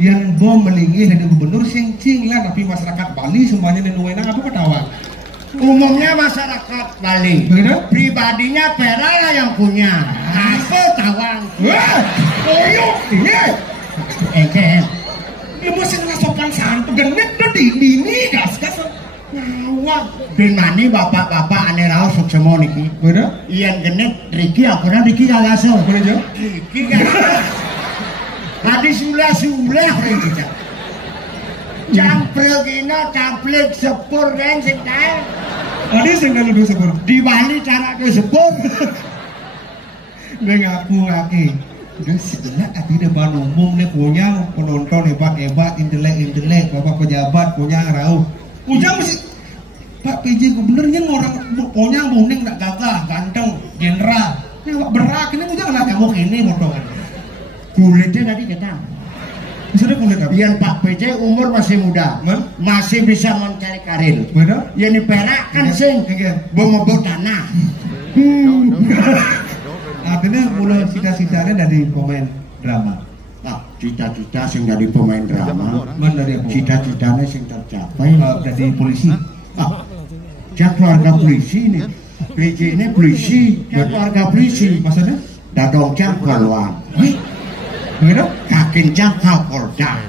yang bom melingih dari gubernur sing lah, tapi masyarakat Bali semuanya nenuenang apa ketawa? Umumnya masyarakat Bali. Begitu? Pribadinya Pera lah yang punya. Apa tawang? Wah, koyok, iya. Eke. Lu mesti ngasopan santu genit lo dini gas. Ngawak. Bin mani bapak-bapak ane raos suksemo niki. Begitu? Iyan genit Riki akurang Riki kagaso. Begitu? Riki kagaso. Tadi sulah-sulah Riki. Camprek ina camplek sepur kan sing kae. Tadi sing dulu sepur. Di Bali cara ke sepur. Gue ngaku udah sebenarnya di depan umum nih punya penonton hebat intelek bapak pejabat punya rauh. Ujang mesti Pak PJ gubernurnya orang punya muning nggak gagah ganteng jenderal. Ini berak ini ujang lah nyamuk ini potongan. Kulitnya tadi ketang. Sudah kulit apa? Yang Pak PJ umur masih muda, masih bisa mencari karir. Benar? Yang di Perak kan sing bom-bom tanah. Artinya mulai cita-citanya dari pemain drama. Nah, cita-cita sing dari pemain drama. Mana dari apa? Cita-citanya sing tercapai. Dari polisi. Dia keluarga polisi ini. PJ ini polisi, dia keluarga polisi. Maksudnya? Dadong cang keluar. Begitu? Kakin cang Kapolda.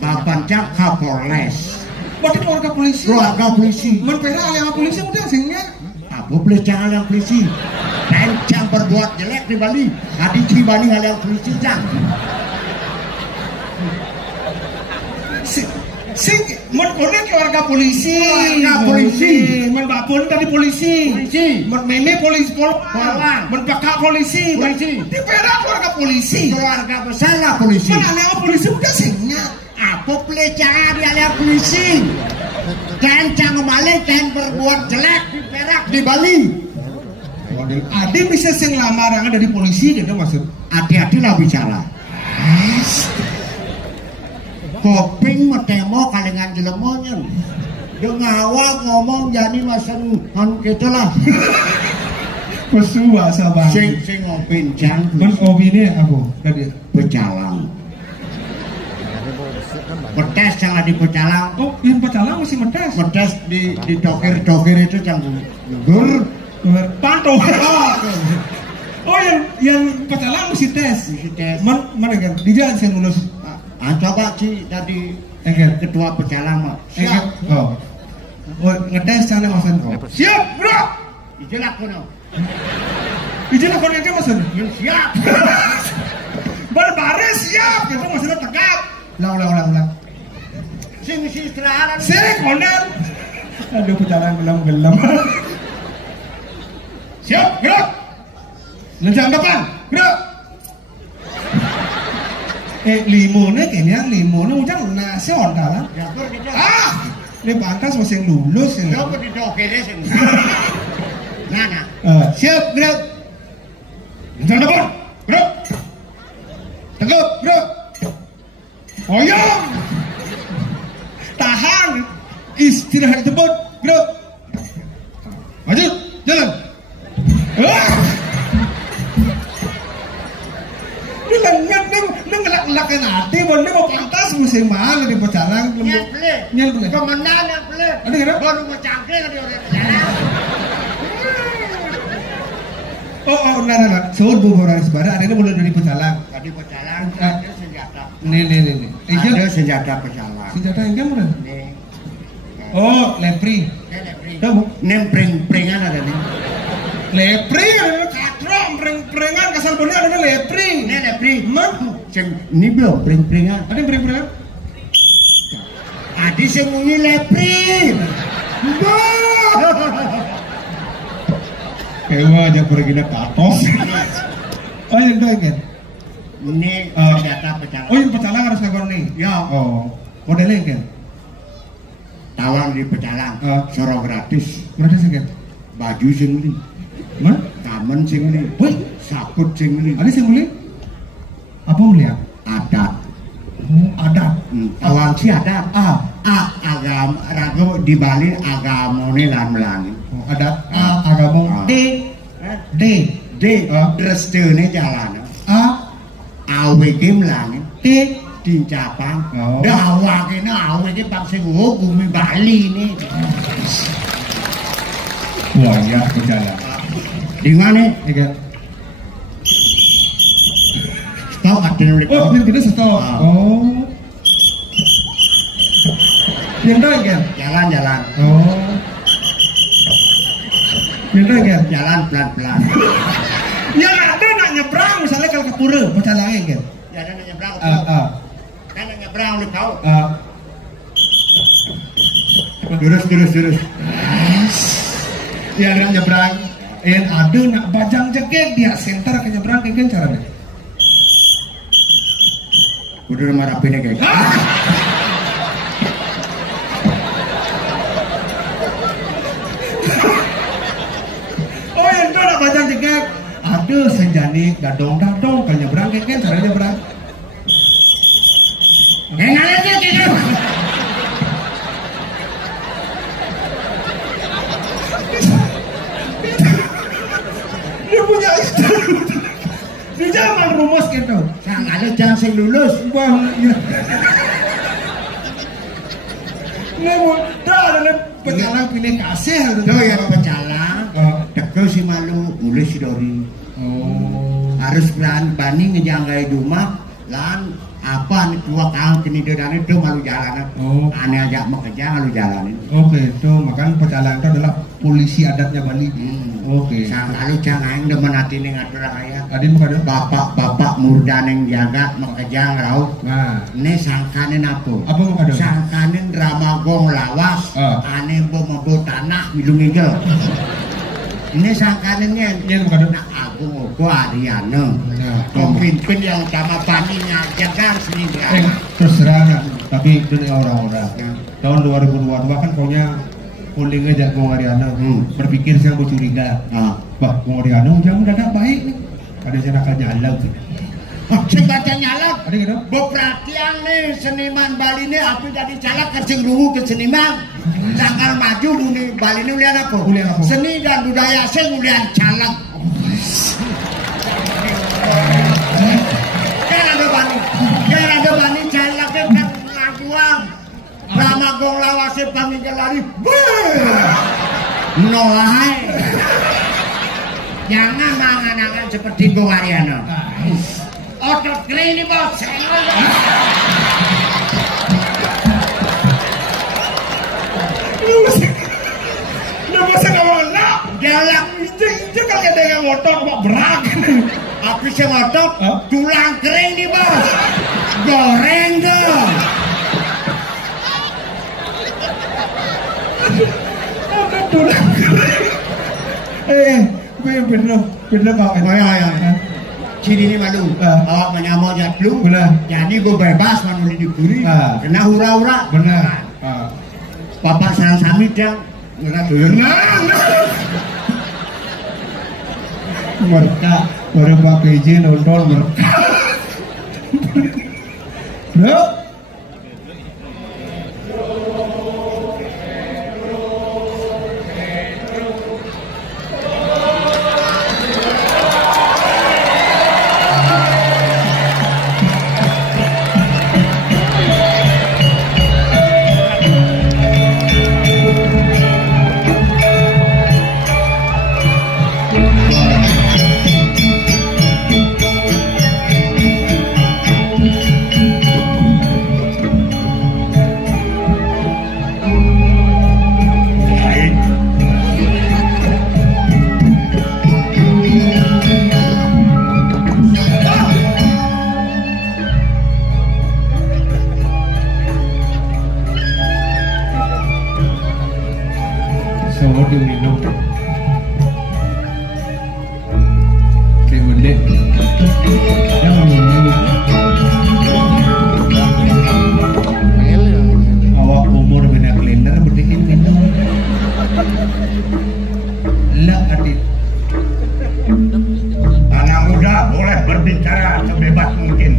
Bapak cang Kapolres. Berarti keluarga polisi. Keluarga polisi. Menpera yang polisi udah singnya. Apa boleh jangan yang polisi? Dan cang berbuat jelek di Bali. Adi cibani hal yang polisi cang. Sing menkonek keluarga polisi. Keluarga polisi. Menbapun tadi polisi. Polisi. Menmeme polisi Polwan. Menpakak polisi. Polisi. Di Perak keluarga polisi. Keluarga besar lah polisi. Mana yang polisi udah singnya. Apa boleh jangan di hal yang polisi? Dan cang balik dan berbuat jelek di Perak di Bali. Adi bisa sing lamarangan dari polisi gitu maksud. Hati-hati lah bicara. Koping metemo kalengan jelemonyen. Dia ngawak ngomong jadi masan kan gitu lah. Pesua sabar. Sing ngopin jang. Men opini apa tadi? Pecalang. Petes jangan di pecalang. Oh, yang pecalang mesti metes. Petes di dokir itu jangan gur. Panto. Oh, yang pecalang mesti tes. Mesti tes. Mana kan? Di jalan saya lulus. Coba sih tadi ketua pecalang mah. Siap. Oh, ngetes sana maksudnya. Siap, bro. Ijelah kono. Ijelah kono itu maksudnya. Siap. Berbaris siap, gitu maksudnya tegap. Ulang. Sing istirahat. Sini konen. Aduh, pecalang gelam. Siap, gerak. Lenjang depan, gerak. Limonnya kayaknya ujang nasi ondalan. Ini pantas masih lulus ini. Coba di dokirnya sih. Nah. Siap, gerak. Lenjang depan, gerak. Tegap, gerak. Oyong. Tahan. Istirahat di tempat, gerak. Maju, jalan. Ini ngelak-ngelakin hati, ini mau pantas musim mahal di pecalang. Nyel beli. Kemenang yang beli. Ada kira? Baru mau cangkring di orang pecalang. Nah. Soal buburan sebarang, ada ini mulai dari pecalang. Tadi pecalang, ada senjata. Nih. Ada senjata pecalang. Senjata yang kamu dah? Nih. Oh, lepri. Nempring-pringan ada nih. Lepri, katrok, pring-pringan, kasar bonya ada lepri. Ini lepri. Ceng, ini belum pring-pringan. ada yang pring-pringan? Adi sing ini lepri. Ewa aja pergi ke atas. Oh, yang itu kan? Ini senjata pecalang. Oh, yang pecalang harus ngakon nih? Ya. Oh, modelnya kan? Tawang di pecalang. Soro gratis. Gratis kan? Baju sing ini. Mana? Taman sing ini. Wih, saput sing ini. ada sing beli? Apa beli ya? Adat. Oh, adat. Tawang si adat. Agama ragu di Bali agama ini lan-lan. Oh, adat. agama. D. Dreste ini jalan. awe iki mlane Di dincapang. Oh. Dawa kene awe iki bang sing bumi Bali ini. buaya berjalan. Di mana? Iya. Stop ada nulis. Oh, ini kita stop. Ah. Oh. Pindah kan? Jalan-jalan. Oh. Pindah kan? Jalan pelan-pelan. Ya ada nak nyebrang misalnya kalau ke pura, perjalanan kan? Ya ada nyebrang. Kan nyebrang lu tahu. Lurus. Ya nak nyebrang. Yang ada nak bajang jeket dia center ke nyebrang kan caranya? Udah marah pindah kayak. Oh yang itu nak bajang jeket. Ada senjani dadong ke nyebrang kan caranya nyebrang? Ngalir dia gitu. Dia punya itu. Dia jangan rumus gitu. Ngalir jangan sing lulus. Bang, ya. Ini mudah dan pejalan pilih kasih. Tuh ya pecalang. Oh. Dekel si malu mulai si Dori. Oh. Harus pelan bani ngejanggai rumah lan apa nih tua kau kini dan itu malu jalanan. Oh. Aneh aja mau kerja malu jalanin. Oke, itu makanya pecalang itu adalah polisi adatnya Bali. Oke. Sang lalu jangan demen hati nih ngatur kaya. Adin bukan ada? Bapak murdan yang jaga mengejang rau. Nah, Ini sangkanin apa? apa bukan ada? Sangkanin ramagong lawas. Aneh mau tanah milung igel. Ini sangkaninnya. Ini bukan ada? Nak agung ogo Ariana. Nah, Pemimpin yang sama paninya jaga sini terserah nak. Tapi itu nih orang-orang. Tahun 2022 kan pokoknya polingnya jago Ariana. Berpikir saya mau curiga. Bah, Bung Ariana jangan mendadak baik nih. Ada saya nakal nyalau tuh. Sing baca nyalak. Ada gitu? Beperhatian nih seniman Bali ini apa jadi calak kerjing rungu ke seniman. Tanggal maju bumi Bali ini ulian apa? Ulian apa? Seni dan budaya sing ulian calak. Jangan ada bani calak kan ngaguang. Ramagong lawase panginggal lari. Nolai. Jangan mangan-mangan seperti Bung Ariana. Otot kering nih bos. Lu masa ngomong nak? Galak Itu kalau ada yang ngotot mau berak. habis yang otot tulang kering nih bos. Goreng dong. Ada tulang. Bener kau. Ya. Ciri ini malu. Awak menyamau jadlu. Benar. Jadi gue bebas manusia diburi. Kena hura-hura. Benar. Bapak sarang samit yang Mereka baru pakai izin nonton mereka. Bro. Sao điều này đâu cái vấn đề đang nhìn awak umur benar kalender berdekin minum lah adit anak muda boleh berbicara sebebas mungkin.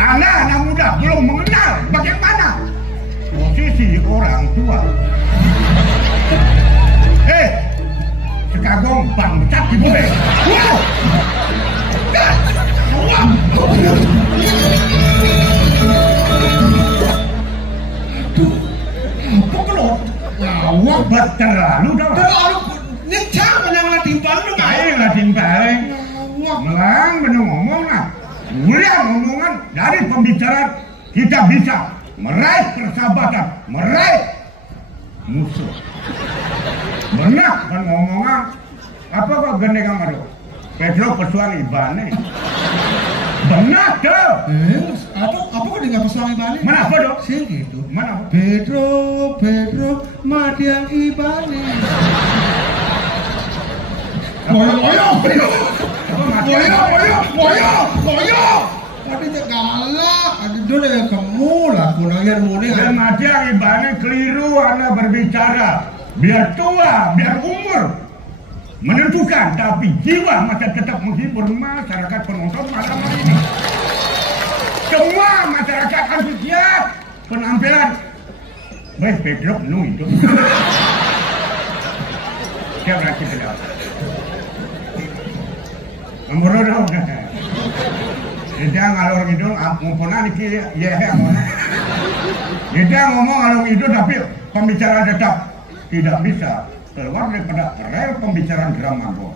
Anak muda belum mengenal bagaimana posisi orang tua. Sekagong bang becat di bumi. Wow. Apa kalau ngawak Buat terlalu dah. terlalu nyecang yang lah timpal lu nggak? Saya nggak timpal. Ngawak. Melang bener ngomong lah. Mulia ngomongan dari pembicaraan kita bisa meraih persahabatan, meraih musuh. Benar kan ngomongan apa kok gendeng aduh? Pedro pesuang ibane. Benar tuh. Apa kok dia nggak pesuangi balik? Mana apa dong? Sih gitu. Mana apa? Pedro, madiang ibane. Moyo. Tadi cek galak, ada dulu yang kamu lah, kunangnya muni. Dan madiang ibane keliru Anda berbicara. Biar tua, biar umur menentukan, tapi jiwa masih tetap menghibur masyarakat penonton malam hari ini. Semua masyarakat antusias penampilan baik Pedro penuh itu. Siapa lagi Pedro? Nomor dong. Dia ngalor gitu, ngomponan iki ya ngomong. Dia ngomong ngalor itu tapi pembicaraan tetap tidak bisa keluar daripada rel pembicaraan drama bro.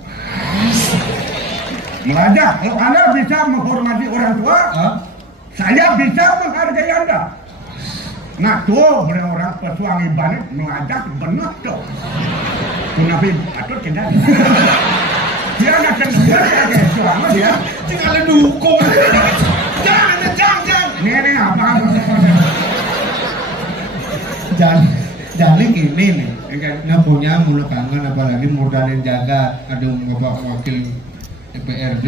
Melajak, kalau Anda bisa menghormati orang tua, saya bisa menghargai Anda. Nah tuh, orang pesuang ibadah melajak benar tuh. Kenapa atur kita? Dia nggak kenal kayak suami dia. Tinggal dukung. Jangan. Ini apa? Jadi gini nih. Nggak punya mulu kangen apalagi Murdanin Jagat, ada bapak wakil DPRD,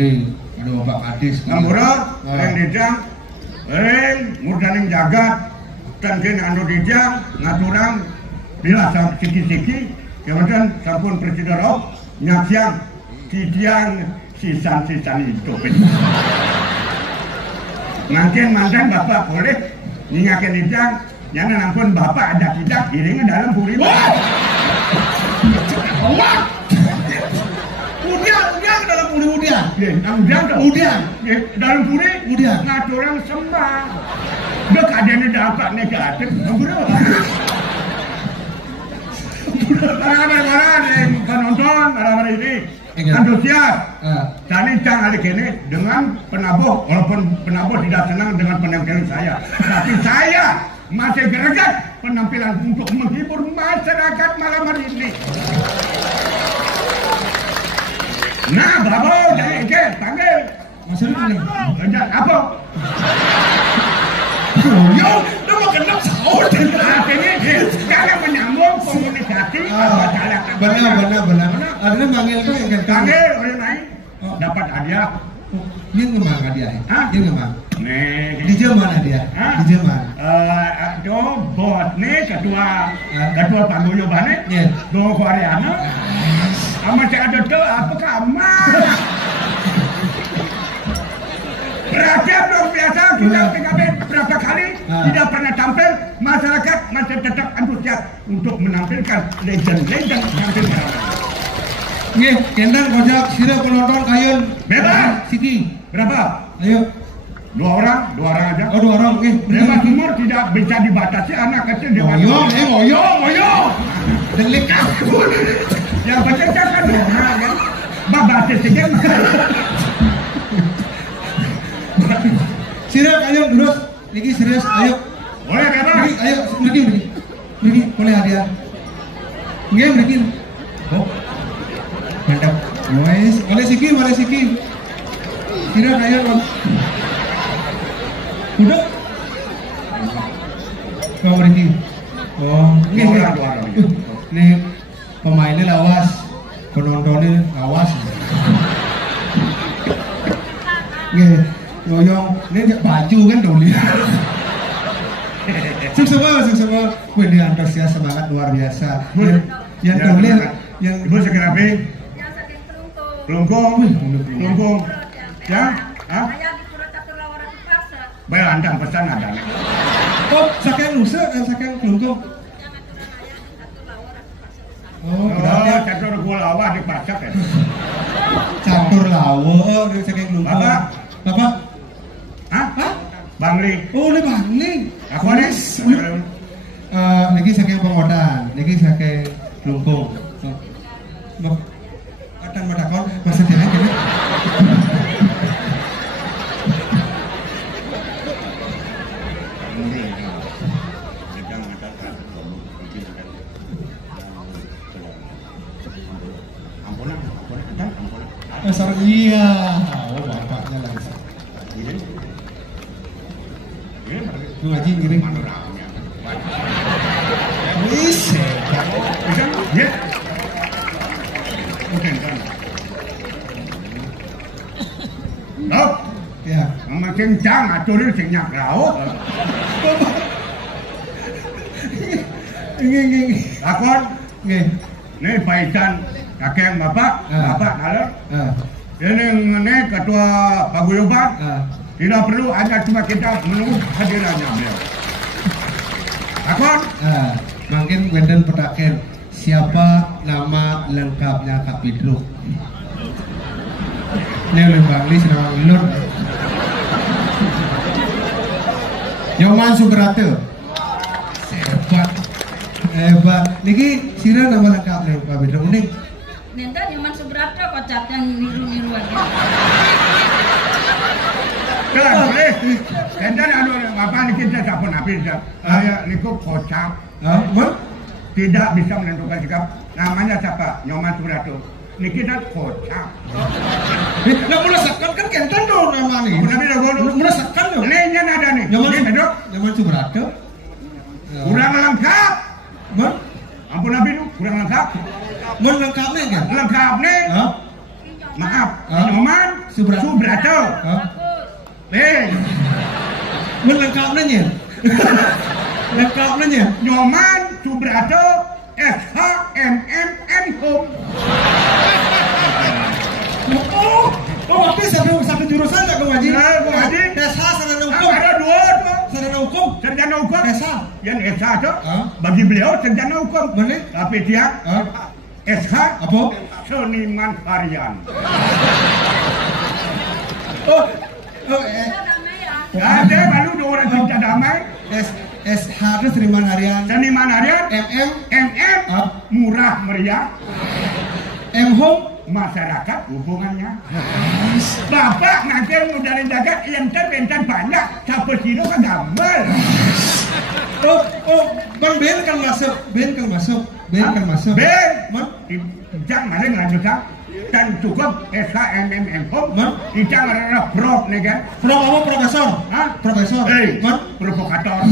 ada bapak Kadis. Nampura, yang dijang, Murdanin Jagat, dan kena anu dijang, ngaturang, bila siki-siki, kemudian sampun presiden roh, nyaksiang, tidiang, sisan-sisan itu. Mantan bapak boleh, nyingakin dijang, yang nampun bapak ada tidak, iringnya dalam puri. Wah! Udian dalam puri udian. Dalam puri Udian. ngaturang sembah. Dek adanya dapat negatif. Para penonton, para ini antusias. Tadi cang hari ini dengan penabuh, walaupun penabuh tidak senang dengan penampilan saya, tapi saya masih greget penampilan untuk menghibur masyarakat malam hari ini. Nah, bravo, jangan panggil. Maksudnya Kerja apa? yo, lu mau kenal sahur. Artinya jangan menyambung komunikasi. Benar. Artinya manggil tuh yang kan Panggil orang lain dapat hadiah. Dia ngemang hadiah. Dia ngemang. Nih, Di Jerman dia. Di Jerman. do bos nih ketua paguyubannya. Iya. Do Koreana. Sama saya ada tuh apa kamar. Rakyat luar biasa kita PKB berapa kali tidak pernah tampil, masyarakat masih tetap antusias untuk menampilkan legend-legend tampil drama. Nih, kendang kojak sira penonton kayun. Bebas. Siki. Berapa? Ayo. Dua orang aja. Oh, 2 orang. Bebas umur tidak bisa dibatasi, anak kecil dewasa. Ngoyong. Delik aku. Yang penting kan orang kan. Babatnya saja. Sira ayo terus. Niki serius, ayo. Boleh bebas. Ayo, pergi. Boleh hadiah. Nggih, pergi. Oh. Mantap. Wes, oleh Siki. Sira ayo. Udah. Kau pergi. Oh, nggih. Nih pemainnya lawas, penontonnya lawas. Nggih. Ngoyong, ini baju kan dulu. Sukses semua. Wih, ini antusias semangat luar biasa. Yang dulu yang Ibu segera pi. Kelungkung. Ya? Hah? Bayar andang pesan ada. oh, saking nusa dan saking kelungkung. Oh, berarti catur gula awah di pasar ya. catur lawo, saking kelungkung. Bapak, Bapak? Hah? Hah? Bangli. Oh, ini Bangli. Aku nih. Niki saking Pengodan, niki saking Lungkung. Mbak, kadang madakon masa dene kene. Sarang iya. Oh, bapaknya langsung. Lu ngaji ngiring. Wis. Ya. Mungkin kan. Dok. Ya. Mama kencang aturin sing nyak raut. Nggih. Lakon. Nggih. Nih paisan kakek bapak, bapak nalor. Ini ketua paguyuban. Tidak perlu hanya cuma kita menunggu hadirannya beliau. Lakon. Mungkin Wenden Petaken, siapa nama lengkapnya Kapidruk? Ini oleh Bangli senang ulur. Nyoman Subrate. Hebat. Niki sira nama lengkapnya Kapidruk unik. Nenda Nyoman Subrate kocap yang niru-niru aja. Kan boleh. Enten anu apa nih kita siapa nabi saya niku kocap. Tidak bisa menentukan sikap. Namanya siapa? Nyoman Subrate. Niki kita kocap. Nah merasakan kan kenten dong namanya. Nabi dah merasakan dong. Lainnya ada nih. Nyoman Subrate. Kurang lengkap. Ampun Nabi lu kurang lengkap. Mun lengkapnya kan? Lengkap nih. Maaf. Nyoman Subrate. Mun lengkapnya nya. Lengkapnya Nyoman Subrate SHMMN Home. Oh, tapi satu jurusan tak kau ngaji? Kau ngaji? SH sarjana hukum. Ada dua. Sarjana hukum. Sarjana hukum. SH. Yang SH tu bagi beliau sarjana hukum. Mana? Tapi dia SH apa? Seniman harian. Ada baru dua orang cinta damai. SH itu seniman harian. Seniman harian. MM murah meriah. M home masyarakat hubungannya. Bapak nanti modalin jagat enten banyak. Siapa sih kan gambar. Bang Ben kan masuk. Ben. Jangan malah ngelanjutkan. Dan cukup SHMMM Home. Ijang adalah prof nih kan. Prof apa profesor? Profesor. Provokator.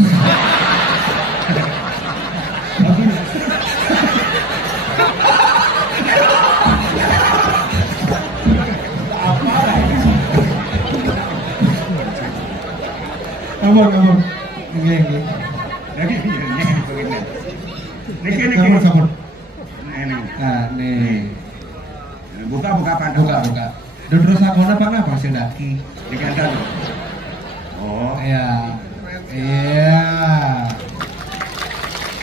Ampun. Nggih. Lagi Niki. Sampun. Nah, nih. Buka pantas. Buka. Duduk sakona apa sing daki? Dikantan. Oh. Iya.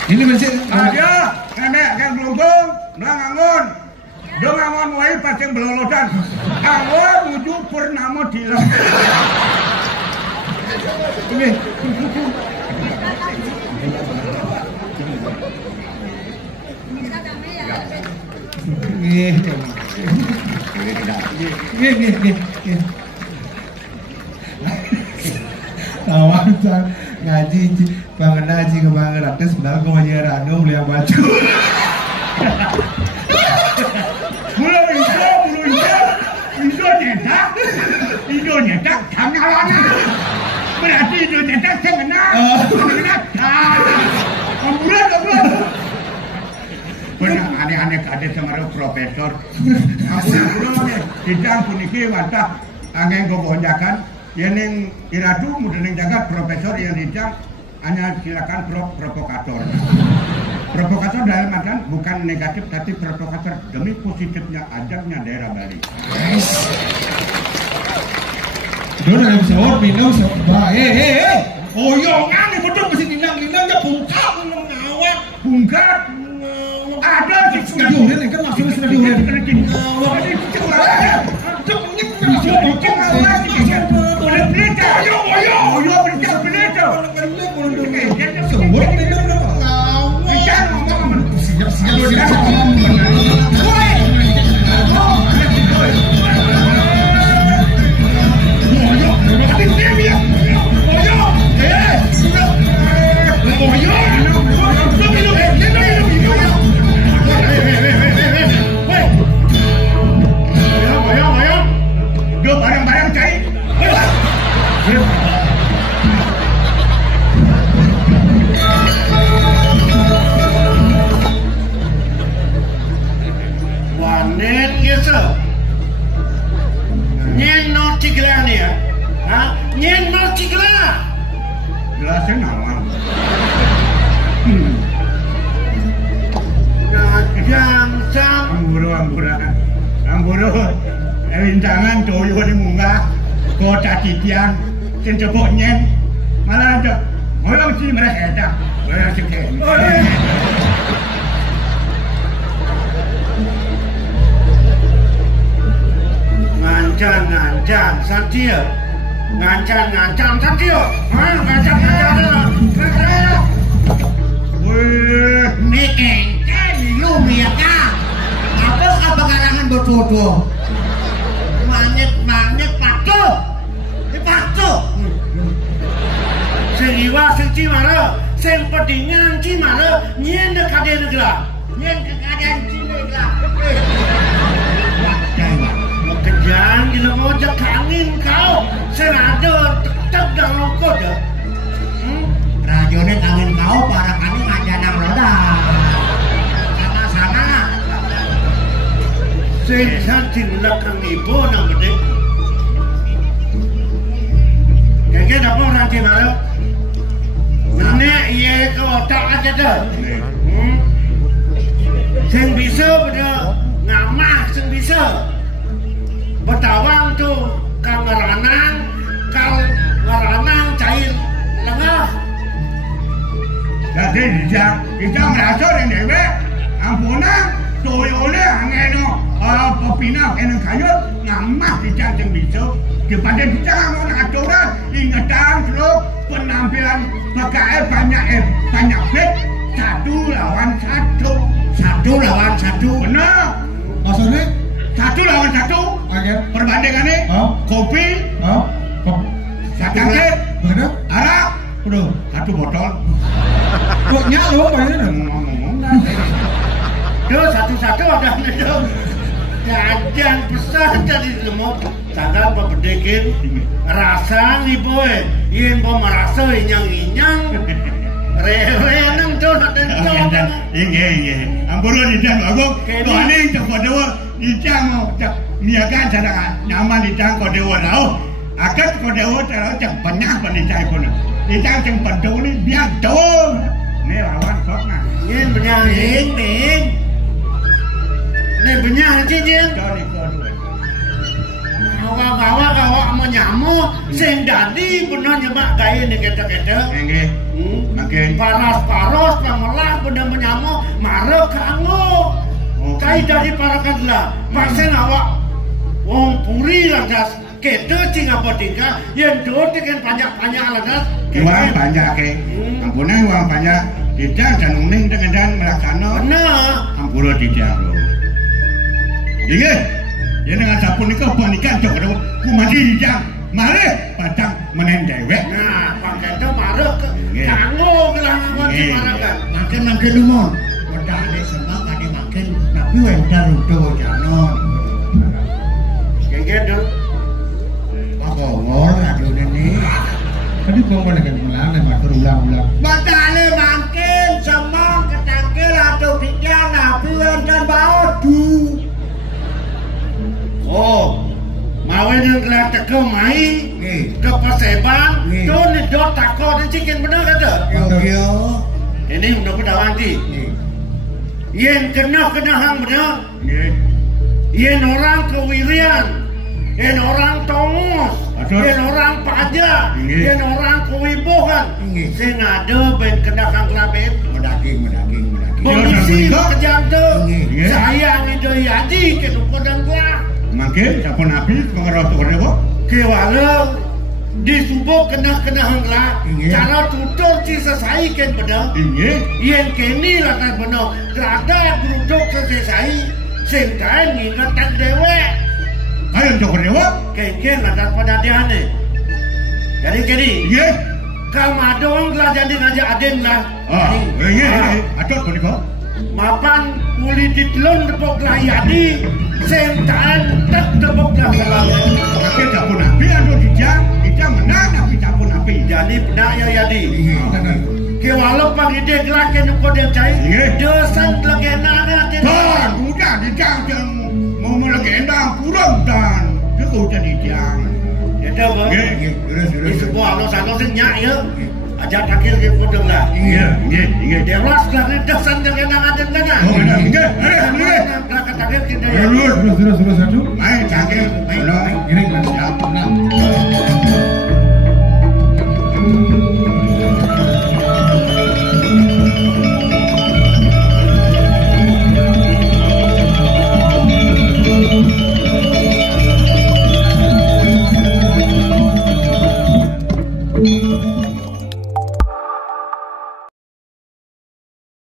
Ini masih dia nenek kan gelunggung, ngangon. Dia ngangon wae pas yang belolotan. Awal menuju Purnama Dilam. Ini. Tawan ngaji bangen aji ke bangen atas sebenarnya gue ngaji rano beli yang baju. Mulu Indo nyetak tangalannya. Berarti Indo nyetak sengenang. Ambulan. Pernah aneh-aneh kade sama profesor. Ambulan tidak puniki wantah angin gobohonjakan. Yang iradu mudah jagat profesor yang tidak hanya silakan provokator. Provokator dalam artian bukan negatif tapi provokator demi positifnya ajaknya daerah Bali. Doon na sa minum sa ba. Oyongan ni betul mesti ninang-ninangnya bungkak ngawak. Bungkak. Ada di stadion kan maksudnya stadion. Ngawak. boleh pelita. Boyo pelita. Sebut dia dah. Pelita ngomong. Siap. Barang-barang cair. Wanen gitu. Nyen no cikla nih ya. Hah? Nyen no cikla. Gelasnya nawang. Nah, jam sam. Amburu. Rintangan toyo ni munggah. Kota titian. Sencebok nyen. Malah ada. Orang si mereka dah. Orang sikit. Ngancan Satya. Ngancan Satya. Ngancan. Weh. Nih engken lu miaka. Apa karangan bodoh. Mangit patuh. Dipatuh. Sing iwa sing cimara, sing pedingan cimara, nyen dekade negara. Nyen kekadaan cina. Kejang gila ngojek angin kau. Senada tetap dah longkot dah. Rajone kawin kau para kami ngajanang roda. Sama-sama. Sehat tindakan ibu nang gede. Kayaknya dapat orang cimara. Nenek iya ke otak aja dah. Sing bisa pada ngamah sing bisa. Betawang tu kau ngeranang cair lengah. Jadi dia merasa dengan dewe. Ampuna toyone angeno pepina kena kayut ngamah dia yang bisa. Kepada kita mau aturan ingatan selok penampilan pakai banyak bet 1 lawan 1. 1 lawan 1. Benar. Maksudnya? 1 lawan 1. Oke. Perbandingannya kopi, sakit, Begitu? arak, Udah. 1 botol. Kok nyak lo bayarnya? Ngomong Tuh satu-satu ada itu. Jajan pesan dari semua. Sangat berpedekin rasa nih boy. Yen po merasa inyang-inyang. Renang tuh ada itu. Iya. Ampuru di jam aku. Kau ni cakap dewa di jam niaga cara nyaman di jam kau dewa tahu. Akat kau dewa tahu cak banyak pendidikan pun. Di jam yang penting ni biar tahu. Ni lawan kau nak. Yen benyang ning. Nih benyang sih dia. Kau ni kau dua. Awak mau nyamuk. Sing dadi benar nyemak gaya ni kata-kata. Enggak. Makin. Paras pamelah benda menyamuk marah kango. Kai dari para kadla. Pasien awak wong puri lantas kita cing apa tinggal yang dua dengan banyak lantas. Uang banyak ke. Ampunan uang banyak. Tidak dan uning dengan melaksana. Benar. Ampura tidak lo. Ingat. Ya dengan sapun ni kau panikan cok ada. Ku mati dijang. Mari padang menendewek. Nah, pakai itu marah ke kango gelang awak si marah kan. Makin lumon. Udah ada semua kali makin. Tapi wendar untuk janon. Kayak gitu. Apa ngol aduh ini. Tadi kau mana kan ulang nih mak ulang. Badale makin semua ketangkil aduh tidak nabi wendar baudu. Oh, mau yang kelihatan teko mai ke Paseban, tu ni dot takut dan cikin benar kata. Yo. Ini udah pedawang ti. Yen kena hang benar. Yen orang kewirian, yen orang tongos, yen orang pajak, yen orang kewibohan. Sing ada ben kena hang kelabit. Mendaging. Polisi kejam tu. Sayang itu yadi ke lupa dan gua. Makin siapa nabi pengeroh tu ada apa? Ke walau Disubuk kena hangla cara tutur ci sesai ken bener yen keni latar bener kerada geruduk sesai sing kae ngingetan dewek ayo jok dewa ken latar penadiane jadi keni kal madong lah jadi ngajak aden lah atot punika mapan kuli ditlon depok layadi sing kae tek depok lah tapi tak pun api ado dijang menang tapi tak pun api jadi benak ya yadi ke walaupun ide gelake nuko dia cai dosan legenda nanti dan udah dijang yang mau legenda kurang dan itu jadi dijang itu bang ini sebuah alos nyak ya ajak akhir ke pudung lah iya dewas lah dosan legenda nanti